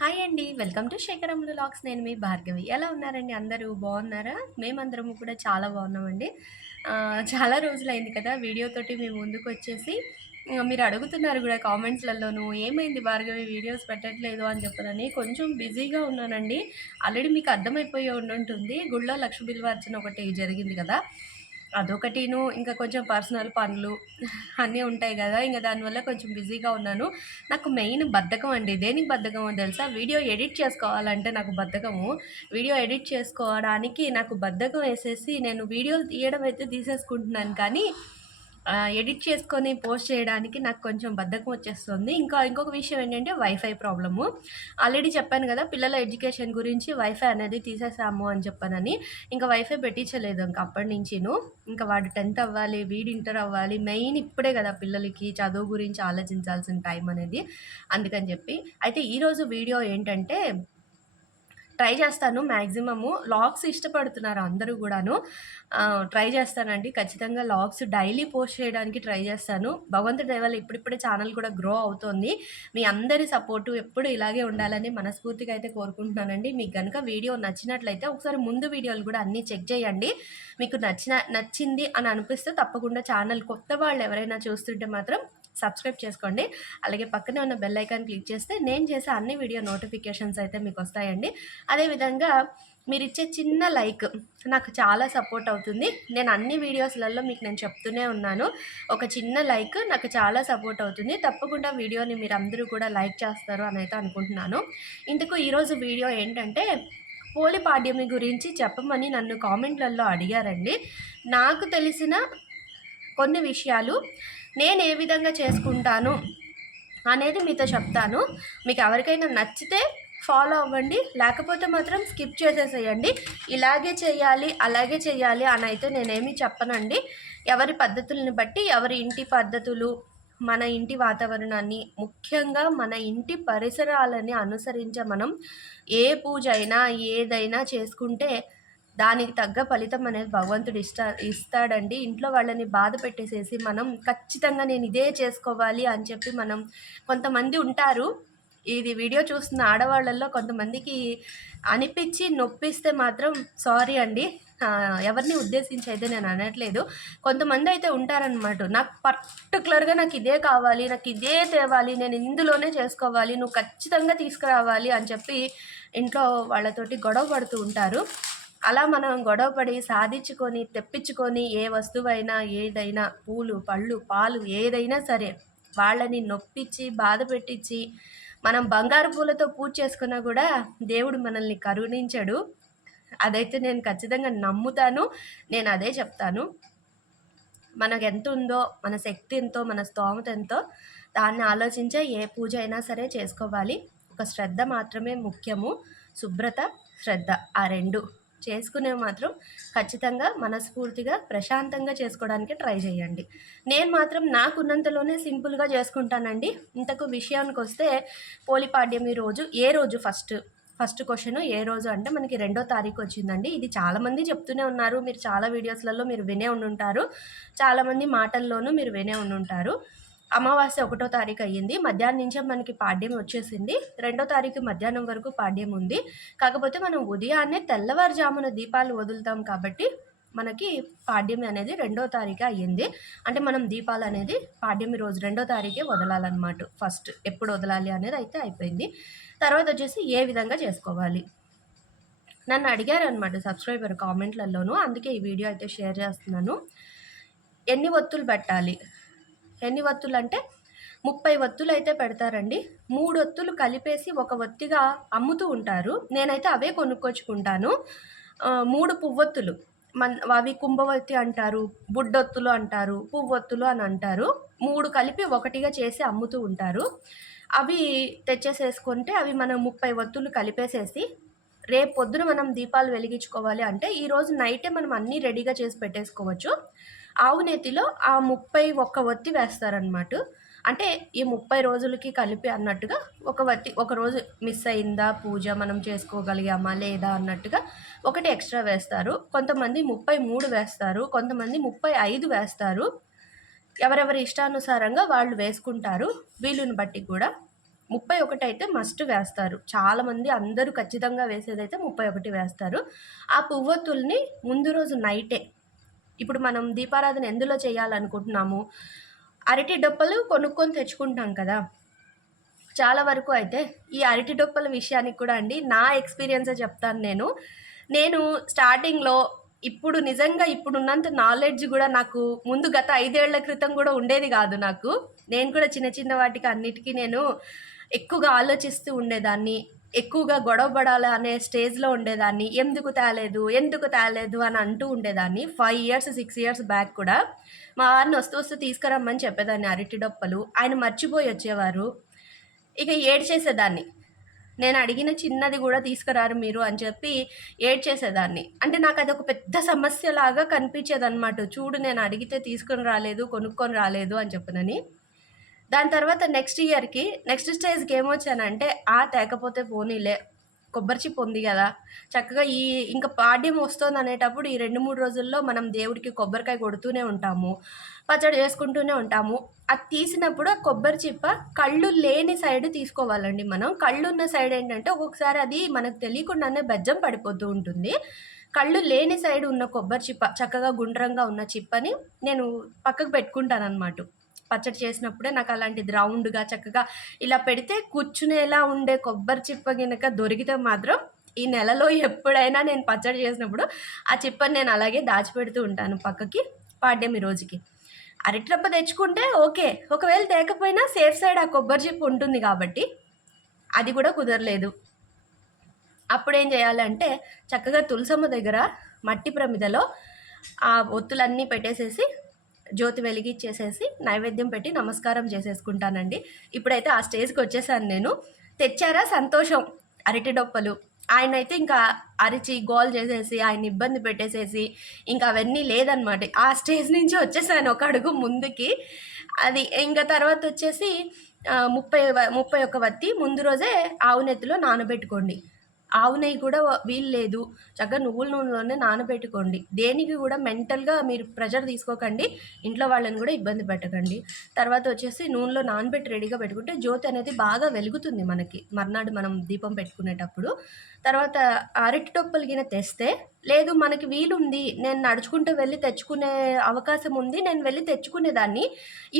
Hi అండి. Welcome to Shekharam lakhs నేను మీ భార్గవి. ఎలా ఉన్నారండి అందరూ? బాగున్నారా? మేమందరము కూడా చాలా బాగున్నామండి. చాలా రోజులైంది కదా. వీడియోతోటి మేము ముందుకు వచ్చేసి మీరు అడుగుతున్నారు కూడా కామెంట్స్లలోనూ ఏమైంది భార్గవి? వీడియోస్ పెట్టట్లేదు అని చెప్పనని కొంచెం బిజీగా ఉన్నానండి. ఆల్రెడీ మీకు అర్థమైపోయి ఉండుంటుంది. గుళ్ళో లక్ష్మీ బిల్వార్చన ఒకటి జరిగింది కదా. అదొకటిను ఇంకా కొంచెం పర్సనల్ పనులు అన్నీ ఉంటాయి కదా. ఇంకా దానివల్ల కొంచెం బిజీగా ఉన్నాను. నాకు మెయిన్ బద్ధకం అండి. దేనికి బద్ధకమో తెలుసా? వీడియో ఎడిట్ చేసుకోవాలంటే నాకు బద్ధకము. వీడియో ఎడిట్ చేసుకోవడానికి నాకు బద్ధకం వేసేసి నేను వీడియోలు తీయడం అయితే తీసేసుకుంటున్నాను. కానీ ఎడిట్ చేసుకొని పోస్ట్ చేయడానికి నాకు కొంచెం బద్ధకం వచ్చేస్తుంది. ఇంకా ఇంకొక విషయం ఏంటంటే వైఫై ప్రాబ్లము ఆల్రెడీ చెప్పాను కదా పిల్లల ఎడ్యుకేషన్ గురించి వైఫై అనేది తీసేసాము అని చెప్పానని. ఇంకా వైఫై పెట్టించలేదు ఇంకా అప్పటి నుంచిను. ఇంకా వాడు టెన్త్ అవ్వాలి వీడి ఇంటర్ అవ్వాలి మెయిన్ ఇప్పుడే కదా పిల్లలకి చదువు గురించి ఆలోచించాల్సిన టైం అనేది. అందుకని చెప్పి. అయితే ఈరోజు వీడియో ఏంటంటే ట్రై చేస్తాను మ్యాక్సిమము లాగ్స్ ఇష్టపడుతున్నారు అందరూ కూడాను. ట్రై చేస్తానండి. ఖచ్చితంగా లాగ్స్ డైలీ పోస్ట్ చేయడానికి ట్రై చేస్తాను. భగవంతుడి దయ వల్ల ఇప్పుడిప్పుడే ఛానల్ కూడా గ్రో అవుతోంది. మీ అందరి సపోర్టు ఎప్పుడు ఇలాగే ఉండాలని మనస్ఫూర్తిగా అయితే కోరుకుంటున్నానండి. మీకు కనుక వీడియో నచ్చినట్లయితే ఒకసారి ముందు వీడియోలు కూడా అన్నీ చెక్ చేయండి. మీకు నచ్చిన నచ్చింది అని అనిపిస్తే తప్పకుండా ఛానల్ కొత్త వాళ్ళు ఎవరైనా చూస్తుంటే మాత్రం సబ్స్క్రైబ్ చేసుకోండి. అలాగే పక్కనే ఉన్న బెల్ ఐకాన్ క్లిక్ చేస్తే నేను చేసే అన్ని వీడియో నోటిఫికేషన్స్ అయితే మీకు వస్తాయండి. అదేవిధంగా మీరు ఇచ్చే చిన్న లైక్ నాకు చాలా సపోర్ట్ అవుతుంది. నేను అన్ని వీడియోస్లలో మీకు నేను చెప్తూనే ఉన్నాను. ఒక చిన్న లైక్ నాకు చాలా సపోర్ట్ అవుతుంది. తప్పకుండా వీడియోని మీరు అందరూ కూడా లైక్ చేస్తారు అని అయితే అనుకుంటున్నాను. ఇందుకు ఈరోజు వీడియో ఏంటంటే పోలి పాడ్యమి గురించి చెప్పమని నన్ను కామెంట్లలో అడిగారండి. నాకు తెలిసిన కొన్ని విషయాలు నేను ఏ విధంగా చేసుకుంటాను అనేది మీతో చెప్తాను. మీకు ఎవరికైనా నచ్చితే ఫాలో అవ్వండి. లేకపోతే మాత్రం స్కిప్ చేసేసేయండి. ఇలాగే చేయాలి అలాగే చేయాలి అని అయితే నేనేమి చెప్పనండి. ఎవరి పద్ధతులను బట్టి ఎవరి ఇంటి పద్ధతులు మన ఇంటి వాతావరణాన్ని ముఖ్యంగా మన ఇంటి పరిసరాలని అనుసరించే మనం ఏ పూజ అయినా ఏదైనా చేసుకుంటే దానికి తగ్గ ఫలితం అనేది భగవంతుడు ఇస్తా ఇస్తాడండి. ఇంట్లో వాళ్ళని బాధ పెట్టేసేసి మనం ఖచ్చితంగా నేను ఇదే చేసుకోవాలి అని చెప్పి మనం కొంతమంది ఉంటారు. ఇది వీడియో చూస్తున్న ఆడవాళ్ళల్లో కొంతమందికి అనిపించి నొప్పిస్తే మాత్రం సారీ అండి. ఎవరిని ఉద్దేశించి అయితే నేను అనట్లేదు. కొంతమంది అయితే ఉంటారనమాట నాకు పర్టికులర్గా నాకు ఇదే కావాలి నాకు ఇదే తేవాలి నేను ఇందులోనే చేసుకోవాలి నువ్వు ఖచ్చితంగా తీసుకురావాలి అని చెప్పి ఇంట్లో వాళ్ళతోటి గొడవ పడుతూ ఉంటారు. అలా మనం గొడవపడి సాధించుకొని తెప్పించుకొని ఏ వస్తువైనా ఏదైనా పూలు పళ్ళు పాలు ఏదైనా సరే వాళ్ళని నొప్పించి బాధ పెట్టించి మనం బంగారు పూలతో పూజ చేసుకున్నా కూడా దేవుడు మనల్ని కరుణించడు. అదైతే నేను ఖచ్చితంగా నమ్ముతాను. నేను అదే చెప్తాను. మనకు ఎంత ఉందో మన శక్తి ఎంతో మన స్తోమత ఎంతో దాన్ని ఆలోచించే ఏ పూజ అయినా సరే చేసుకోవాలి. ఒక శ్రద్ధ మాత్రమే ముఖ్యము. శుభ్రత శ్రద్ధ ఆ రెండు. చేసుకునేవి మాత్రం ఖచ్చితంగా మనస్ఫూర్తిగా ప్రశాంతంగా చేసుకోవడానికి ట్రై చేయండి. నేను మాత్రం నాకున్నంతలోనే సింపుల్గా చేసుకుంటానండి. ఇంతకు విషయానికి వస్తే పోలిపాడ్యమి రోజు ఏ రోజు ఫస్ట్? ఫస్ట్ క్వశ్చన్ ఏ రోజు అంటే మనకి రెండో తారీఖు వచ్చిందండి. ఇది చాలామంది చెప్తూనే ఉన్నారు. మీరు చాలా వీడియోస్లలో మీరు వినే ఉండుంటారు. చాలామంది మాటల్లోనూ మీరు వినే ఉండుంటారు. అమావాస్య ఒకటో తారీఖు అయ్యింది. మధ్యాహ్నం నుంచే మనకి పాడ్యం వచ్చేసింది. రెండో తారీఖు మధ్యాహ్నం వరకు పాడ్యం ఉంది. కాకపోతే మనం ఉదయాన్నే తెల్లవారుజామున దీపాలు వదులుతాం కాబట్టి మనకి పాడ్యమి అనేది రెండో తారీఖు అయ్యింది. అంటే మనం దీపాలు అనేది పాడ్యమి రోజు రెండో తారీఖే వదలాలన్నమాట. ఫస్ట్ ఎప్పుడు వదలాలి అనేది అయితే అయిపోయింది. తర్వాత వచ్చేసి ఏ విధంగా చేసుకోవాలి? నన్ను అడిగారు అనమాట సబ్స్క్రైబర్ కామెంట్లలోనూ. అందుకే ఈ వీడియో అయితే షేర్ చేస్తున్నాను. ఎన్ని ఒత్తులు పెట్టాలి? ఎన్ని ఒత్తులు అంటే ముప్పై ఒత్తులు అయితే పెడతారండి. మూడు ఒత్తులు కలిపేసి ఒక ఒత్తిగా అమ్ముతూ ఉంటారు. నేనైతే అవే కొనుక్కొచ్చుకుంటాను. మూడు పువ్వొత్తులు. మన్ అవి కుంభవత్తి అంటారు బుడ్డొత్తులు అంటారు పువ్వొత్తులు అని అంటారు. మూడు కలిపి ఒకటిగా చేసి అమ్ముతూ ఉంటారు. అవి తెచ్చేసేసుకుంటే అవి మనం ముప్పై ఒత్తులు కలిపేసేసి రేపు పొద్దున మనం దీపాలు వెలిగించుకోవాలి అంటే ఈరోజు నైటే మనం అన్నీ రెడీగా చేసి పెట్టేసుకోవచ్చు. ఆవు నేతిలో ఆ ముప్పై ఒక్క ఒత్తి వేస్తారనమాట అంటే ఈ ముప్పై రోజులకి కలిపి అన్నట్టుగా ఒక వత్తి ఒక రోజు మిస్ అయిందా? పూజ మనం చేసుకోగలిగామా? లేదా? అన్నట్టుగా ఒకటి ఎక్స్ట్రా వేస్తారు. కొంతమంది ముప్పై మూడు వేస్తారు. కొంతమంది ముప్పై ఐదు వేస్తారు. ఎవరెవరి ఇష్టానుసారంగా వాళ్ళు వేసుకుంటారు. వీలుని బట్టి కూడా ముప్పై ఒకటి అయితే మస్ట్ వేస్తారు. చాలామంది అందరూ ఖచ్చితంగా వేసేదైతే ముప్పై ఒకటి వేస్తారు. ఆ పువ్వొత్తుల్ని ముందు రోజు నైటే ఇప్పుడు మనం దీపారాధన ఎందులో చేయాలనుకుంటున్నాము? అరటి డొప్పలు కొనుక్కొని తెచ్చుకుంటాం కదా. చాలా వరకు అయితే ఈ అరటి డొప్పల విషయానికి కూడా అండి నా ఎక్స్పీరియన్సే చెప్తాను నేను. నేను స్టార్టింగ్లో ఇప్పుడు నిజంగా ఇప్పుడు ఉన్నంత నాలెడ్జ్ కూడా నాకు ముందు గత ఐదేళ్ళ క్రితం కూడా ఉండేది కాదు నాకు. నేను కూడా చిన్న చిన్న వాటికి అన్నిటికీ నేను ఎక్కువగా ఆలోచిస్తూ ఉండేదాన్ని. ఎక్కువగా గొడవ పడాలి అనే స్టేజ్లో ఉండేదాన్ని. ఎందుకు తేలేదు? ఎందుకు తేలేదు? అని అంటూ ఉండేదాన్ని. Five years six years back కూడా మా వారిని వస్తూ వస్తూ తీసుకురమ్మని చెప్పేదాన్ని అరటి డొప్పలు. ఆయన మర్చిపోయి వచ్చేవారు. ఇక ఏడ్చేసేదాన్ని. నేను అడిగిన చిన్నది కూడా తీసుకురారు మీరు అని చెప్పి ఏడ్చేసేదాన్ని. అంటే నాకు అది ఒక పెద్ద సమస్యలాగా కనిపించేదన్నమాట. చూడు నేను అడిగితే తీసుకొని రాలేదు కొనుక్కొని రాలేదు అని చెప్పనని దాని తర్వాత నెక్స్ట్ ఇయర్కి నెక్స్ట్ స్టేజ్కి ఏమొచ్చానంటే ఆ తేకపోతే పోనీలే కొబ్బరి చిప్ ఉంది కదా. చక్కగా ఈ ఇంకా పాడ్యం వస్తుంది అనేటప్పుడు ఈ రెండు మూడు రోజుల్లో మనం దేవుడికి కొబ్బరికాయ కొడుతూనే ఉంటాము పచ్చడి చేసుకుంటూనే ఉంటాము. అది తీసినప్పుడు కొబ్బరి చిప్ప కళ్ళు లేని సైడ్ తీసుకోవాలండి మనం. కళ్ళు ఉన్న సైడ్ ఏంటంటే ఒక్కొక్కసారి అది మనకు తెలియకుండానే బెజ్జం పడిపోతూ ఉంటుంది. కళ్ళు లేని సైడ్ ఉన్న కొబ్బరి చిప్ప చక్కగా గుండ్రంగా ఉన్న చిప్పని నేను పక్కకు పెట్టుకుంటాను అనమాట పచ్చడి చేసినప్పుడే నాకు అలాంటిది రౌండ్గా చక్కగా ఇలా పెడితే కూర్చునేలా ఉండే కొబ్బరి చిప్ప గినక దొరికితే మాత్రం ఈ నెలలో ఎప్పుడైనా నేను పచ్చడి చేసినప్పుడు ఆ చిప్పని నేను అలాగే దాచిపెడుతూ ఉంటాను పక్కకి పాడ్యం ఈ రోజుకి. అరటిరప్ప తెచ్చుకుంటే ఓకే ఒకవేళ తేకపోయినా సేఫ్ సైడ్ ఆ కొబ్బరి చిప్ప ఉంటుంది కాబట్టి అది కూడా కుదరలేదు. అప్పుడు ఏం చేయాలంటే చక్కగా తులసమ్మ దగ్గర మట్టి ప్రమిదలో ఆ ఒత్తులన్నీ పెట్టేసేసి జ్యోతి వెలిగిచ్చేసేసి నైవేద్యం పెట్టి నమస్కారం చేసేసుకుంటానండి. ఇప్పుడైతే ఆ స్టేజ్కి వచ్చేసాను నేను. తెచ్చారా? సంతోషం. అరటి డొప్పలు. ఆయన అయితే ఇంకా అరిచి గోల్ చేసేసి ఆయన ఇబ్బంది పెట్టేసేసి ఇంకా అవన్నీ లేదనమాట ఆ స్టేజ్ నుంచి వచ్చేసాను ఒక అడుగు ముందుకి. అది ఇంకా తర్వాత వచ్చేసి ముప్పై ముప్పై ఒక్క వత్తి ముందు రోజే ఆవు నెత్తిలో నానబెట్టుకోండి. ఆవు నెయ్యి కూడా వీలు లేదు. చక్కగా నువ్వుల నూనెలోనే నానబెట్టుకోండి. దేనికి కూడా మెంటల్గా మీరు ప్రెషర్ తీసుకోకండి. ఇంట్లో వాళ్ళని కూడా ఇబ్బంది పెట్టకండి. తర్వాత వచ్చేసి నూనెలో నానబెట్టి రెడీగా పెట్టుకుంటే జ్యోతి అనేది బాగా వెలుగుతుంది మనకి. మర్నాడు మనం దీపం పెట్టుకునేటప్పుడు. తర్వాత అరటి టొప్పలు గిన తెస్తే లేదు మనకి వీలుంది. నేను నడుచుకుంటూ వెళ్ళి తెచ్చుకునే అవకాశం ఉంది. నేను వెళ్ళి తెచ్చుకునేదాన్ని.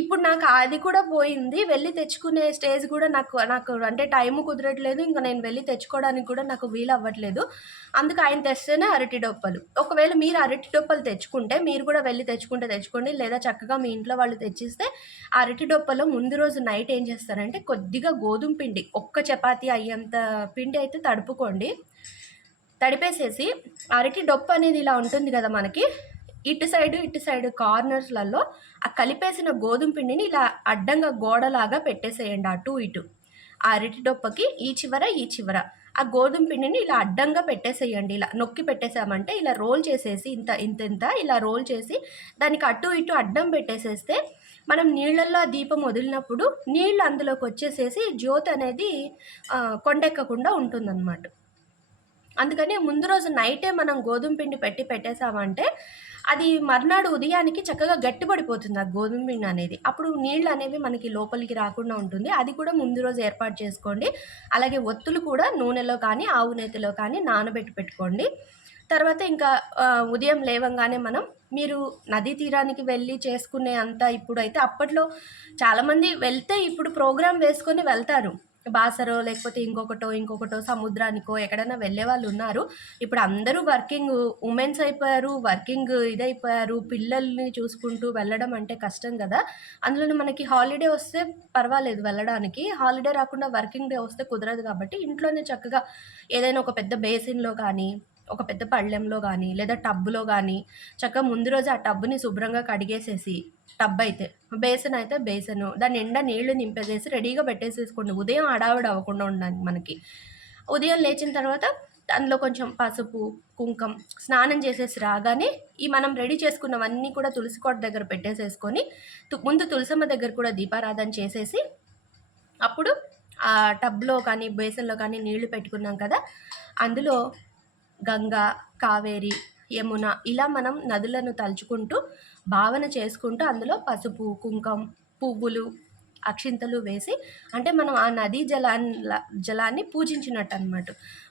ఇప్పుడు నాకు అది కూడా పోయింది. వెళ్ళి తెచ్చుకునే స్టేజ్ కూడా నాకు నాకు అంటే టైం కుదరట్లేదు. ఇంకా నేను వెళ్ళి తెచ్చుకోవడానికి కూడా నాకు వీలు అవ్వట్లేదు అందుకు ఆయన తెస్తేనే అరటి డొప్పలు. ఒకవేళ మీరు అరటి డొప్పలు తెచ్చుకుంటే మీరు కూడా వెళ్ళి తెచ్చుకుంటే తెచ్చుకోండి. లేదా చక్కగా మీ ఇంట్లో వాళ్ళు తెచ్చిస్తే అరటి డొప్పలో ముందు రోజు నైట్ ఏం చేస్తారంటే కొద్దిగా గోధుమ పిండి ఒక్క చపాతీ అయ్యేంత పిండి అయితే తడుపుకోండి. తడిపేసేసి అరటి డొప్పు అనేది ఇలా ఉంటుంది కదా మనకి ఇటు సైడ్ ఇటు సైడ్ కార్నర్స్లలో ఆ కలిపేసిన గోధుమ పిండిని ఇలా అడ్డంగా గోడలాగా పెట్టేసేయండి అటు ఇటు. ఆ అరటి డొప్పకి ఈ చివర ఈ చివర. ఆ గోధుమ పిండిని ఇలా అడ్డంగా పెట్టేసేయండి. ఇలా నొక్కి పెట్టేసామంటే ఇలా రోల్ చేసేసి ఇంత ఇంత ఇంత ఇలా రోల్ చేసి దానికి అటు ఇటు అడ్డం పెట్టేసేస్తే మనం నీళ్ళల్లో ఆ దీపం వదిలినప్పుడు నీళ్ళు అందులోకి వచ్చేసేసి జ్యోతి అనేది కొండెక్కకుండా ఉంటుందన్నమాట. అందుకని ముందు రోజు నైటే మనం గోధుమ పిండి పెట్టి పెట్టేసామంటే అది మర్నాడు ఉదయానికి చక్కగా గట్టిపడిపోతుంది ఆ గోధుమ పిండి అనేది. అప్పుడు నీళ్ళు అనేవి మనకి లోపలికి రాకుండా ఉంటుంది. అది కూడా ముందు రోజు ఏర్పాటు చేసుకోండి. అలాగే ఒత్తులు కూడా నూనెలో కానీ ఆవు నేతిలో కానీ నానబెట్టి పెట్టుకోండి. తర్వాత ఇంకా ఉదయం లేవంగానే మనం మీరు నదీ తీరానికి వెళ్ళి చేసుకునే అంత ఇప్పుడైతే అప్పట్లో చాలామంది వెళ్తే ఇప్పుడు ప్రోగ్రాం వేసుకొని వెళ్తారు. బాసరో లేకపోతే ఇంకొకటో ఇంకొకటో సముద్రానికో ఎక్కడైనా వెళ్ళే వాళ్ళు ఉన్నారు. ఇప్పుడు అందరూ వర్కింగ్ ఉమెన్స్ అయిపోయారు వర్కింగ్ ఇదైపోయారు పిల్లల్ని చూసుకుంటూ వెళ్ళడం అంటే కష్టం కదా. అందులో మనకి హాలిడే వస్తే పర్వాలేదు వెళ్ళడానికి. హాలిడే రాకుండా వర్కింగ్ డే వస్తే కుదరదు కాబట్టి ఇంట్లోనే చక్కగా ఏదైనా ఒక పెద్ద బేసిన్లో కానీ ఒక పెద్ద పళ్ళెంలో కానీ లేదా టబ్బులో కానీ చక్కగా ముందు రోజు ఆ టబ్బుని శుభ్రంగా కడిగేసేసి టబ్ అయితే బేసన్ అయితే బేసన్ దాని నిండా నీళ్ళు నింపేసేసి రెడీగా పెట్టేసేసుకోండి. ఉదయం హడావిడి అవ్వకుండా ఉండాలి మనకి. ఉదయం లేచిన తర్వాత అందులో కొంచెం పసుపు కుంకం స్నానం చేసేసి రాగానే ఈ మనం రెడీ చేసుకున్నవన్నీ కూడా తులసి కోట దగ్గర పెట్టేసేసుకొని ముందు తులసమ్మ దగ్గర కూడా దీపారాధన చేసేసి అప్పుడు ఆ టబ్లో కానీ బేసన్లో కానీ నీళ్ళు పెట్టుకున్నాం కదా అందులో గంగా కావేరి యమున ఇలా మనం నదులను తలుచుకుంటూ భావన చేసుకుంటూ అందులో పసుపు కుంకం పువ్వులు అక్షింతలు వేసి అంటే మనం ఆ నదీ జలాన్ని జలాన్ని పూజించినట్టు అనమాట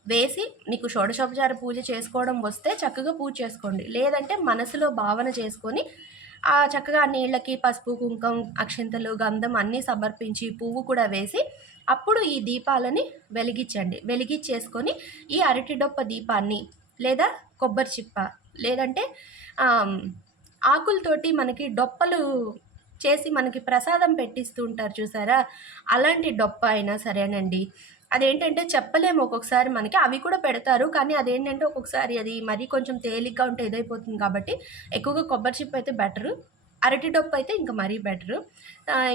వేసి నీకు షోడశోపచార పూజ చేసుకోవడం వస్తే చక్కగా పూజ చేసుకోండి. లేదంటే మనసులో భావన చేసుకొని ఆ చక్కగా ఆ నీళ్ళకి పసుపు కుంకం అక్షింతలు గంధం అన్నీ సమర్పించి పువ్వు కూడా వేసి అప్పుడు ఈ దీపాలని వెలిగించండి. వెలిగించేసుకొని ఈ అరటి డొప్ప దీపాన్ని లేదా కొబ్బరి చిప్ప లేదంటే ఆకులతోటి మనకి డొప్పలు చేసి మనకి ప్రసాదం పెట్టిస్తూ ఉంటారు చూసారా? అలాంటి డొప్ప అయినా సరేనండి. అదేంటంటే చెప్పలేము ఒక్కొక్కసారి మనకి. అవి కూడా పెడతారు. కానీ అదేంటంటే ఒక్కొక్కసారి అది మరీ కొంచెం తేలిగ్గా ఉంటే ఇదైపోతుంది కాబట్టి ఎక్కువగా కొబ్బరి చిప్ అయితే బెటరు. అరటి డొప్పు అయితే ఇంకా మరీ బెటరు.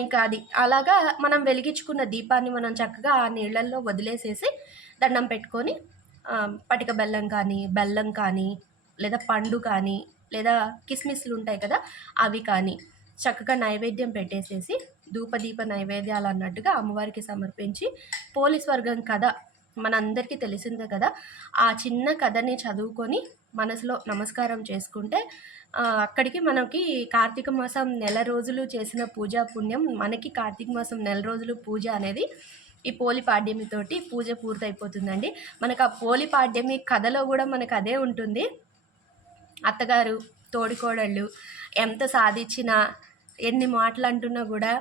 ఇంకా అది. అలాగా మనం వెలిగించుకున్న దీపాన్ని మనం చక్కగా ఆ నీళ్ళల్లో వదిలేసేసి దండం పెట్టుకొని పటిక బెల్లం కానీ బెల్లం కానీ లేదా పండు కానీ లేదా కిస్మిస్లు ఉంటాయి కదా అవి కానీ చక్కగా నైవేద్యం పెట్టేసేసి ధూపదీప నైవేద్యాలు అన్నట్టుగా అమ్మవారికి సమర్పించి పోలీస్ వర్గం కథ మనందరికీ తెలిసిందే కదా. ఆ చిన్న కథని చదువుకొని మనసులో నమస్కారం చేసుకుంటే అక్కడికి మనకి కార్తీక మాసం నెల రోజులు చేసిన పూజా పుణ్యం మనకి కార్తీక మాసం నెల రోజులు పూజ అనేది ఈ పోలి పాడ్యమితోటి పూజ పూర్తయిపోతుందండి. మనకు ఆ పోలి పాడ్యమి కథలో కూడా మనకు అదే ఉంటుంది. అత్తగారు తోడికోడళ్ళు ఎంత సాధించినా ఎన్ని మాటలు అంటున్నా కూడా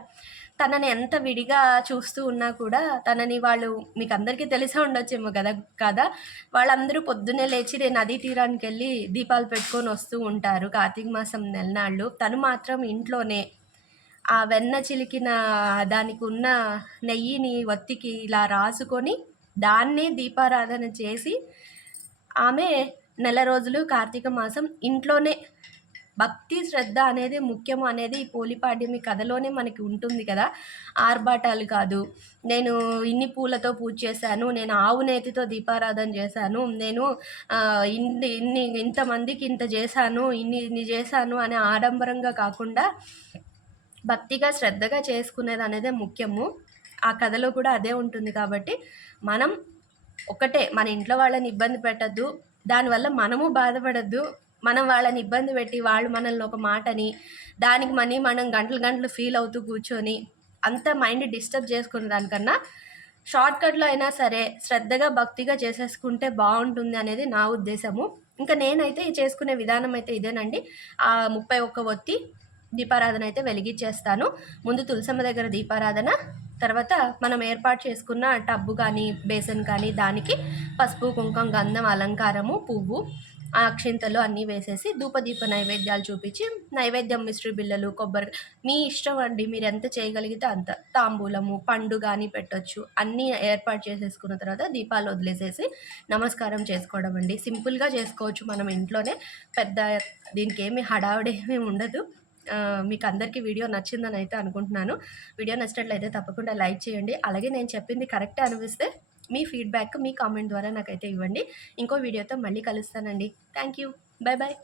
తనని ఎంత విడిగా చూస్తూ ఉన్నా కూడా తనని వాళ్ళు మీకు అందరికీ తెలిసే ఉండొచ్చేమో కదా కదా? వాళ్ళందరూ పొద్దున్నే లేచి నేను నదీ తీరానికి వెళ్ళి దీపాలు పెట్టుకొని వస్తూ ఉంటారు కార్తీక మాసం నెలనాళ్ళు. తను మాత్రం ఇంట్లోనే ఆ వెన్న చిలికిన దానికి ఉన్న నెయ్యిని ఒత్తికి ఇలా రాసుకొని దాన్నే దీపారాధన చేసి ఆమె నెల రోజులు కార్తీక మాసం ఇంట్లోనే భక్తి శ్రద్ధ అనేది ముఖ్యం అనేది ఈ పోలిపాడ్యమి కథలోనే మనకి ఉంటుంది కదా. ఆర్భాటాలు కాదు. నేను ఇన్ని పూలతో పూజ చేశాను నేను ఆవు నేతితో దీపారాధన చేశాను నేను ఇన్ని ఇన్ని ఇంతమందికి ఇంత చేశాను ఇన్ని ఇన్ని చేశాను అనే ఆడంబరంగా కాకుండా భక్తిగా శ్రద్ధగా చేసుకునేది అనేదే ముఖ్యము. ఆ కథలో కూడా అదే ఉంటుంది కాబట్టి మనం ఒకటే మన ఇంట్లో వాళ్ళని ఇబ్బంది పెట్టద్దు దానివల్ల మనము బాధపడద్దు మనం వాళ్ళని ఇబ్బంది పెట్టి వాళ్ళు మనల్ని ఒక మాటని దానికి మనీ మనం గంటలు గంటలు ఫీల్ అవుతూ కూర్చొని అంత మైండ్ డిస్టర్బ్ చేసుకునే దానికన్నా షార్ట్కట్లో అయినా సరే శ్రద్ధగా భక్తిగా చేసేసుకుంటే బాగుంటుంది అనేది నా ఉద్దేశము. ఇంకా నేనైతే చేసుకునే విధానం అయితే ఇదేనండి. ఆ ముప్పై ఒక్క ఒత్తి దీపారాధన అయితే వెలిగించేస్తాను. ముందు తులసమ్మ దగ్గర దీపారాధన తర్వాత మనం ఏర్పాటు చేసుకున్న టబ్బు కానీ బేసన్ కానీ దానికి పసుపు కుంకం గంధం అలంకారము పువ్వు ఆ అక్షింతలు అన్నీ వేసేసి ధూపదీప నైవేద్యాలు చూపించి నైవేద్యం మిశ్రీ బిళ్ళలు కొబ్బరి మీ ఇష్టం అండి మీరు ఎంత చేయగలిగితే అంత. తాంబూలము పండు కానీ పెట్టొచ్చు. అన్నీ ఏర్పాటు చేసేసుకున్న తర్వాత దీపాలు వదిలేసేసి నమస్కారం చేసుకోవడం అండి. సింపుల్గా చేసుకోవచ్చు మనం ఇంట్లోనే. పెద్ద దీనికి ఏమి హడావుడి ఉండదు. మీకు అందరికీ వీడియో నచ్చిందని అయితే అనుకుంటున్నాను. వీడియో నచ్చినట్లయితే తప్పకుండా లైక్ చేయండి. అలాగే నేను చెప్పింది కరెక్టే అనిపిస్తే మీ ఫీడ్బ్యాక్ మీ కామెంట్ ద్వారా నాకైతే ఇవ్వండి. ఇంకో వీడియోతో మళ్ళీ కలుస్తానండి. Thank you bye bye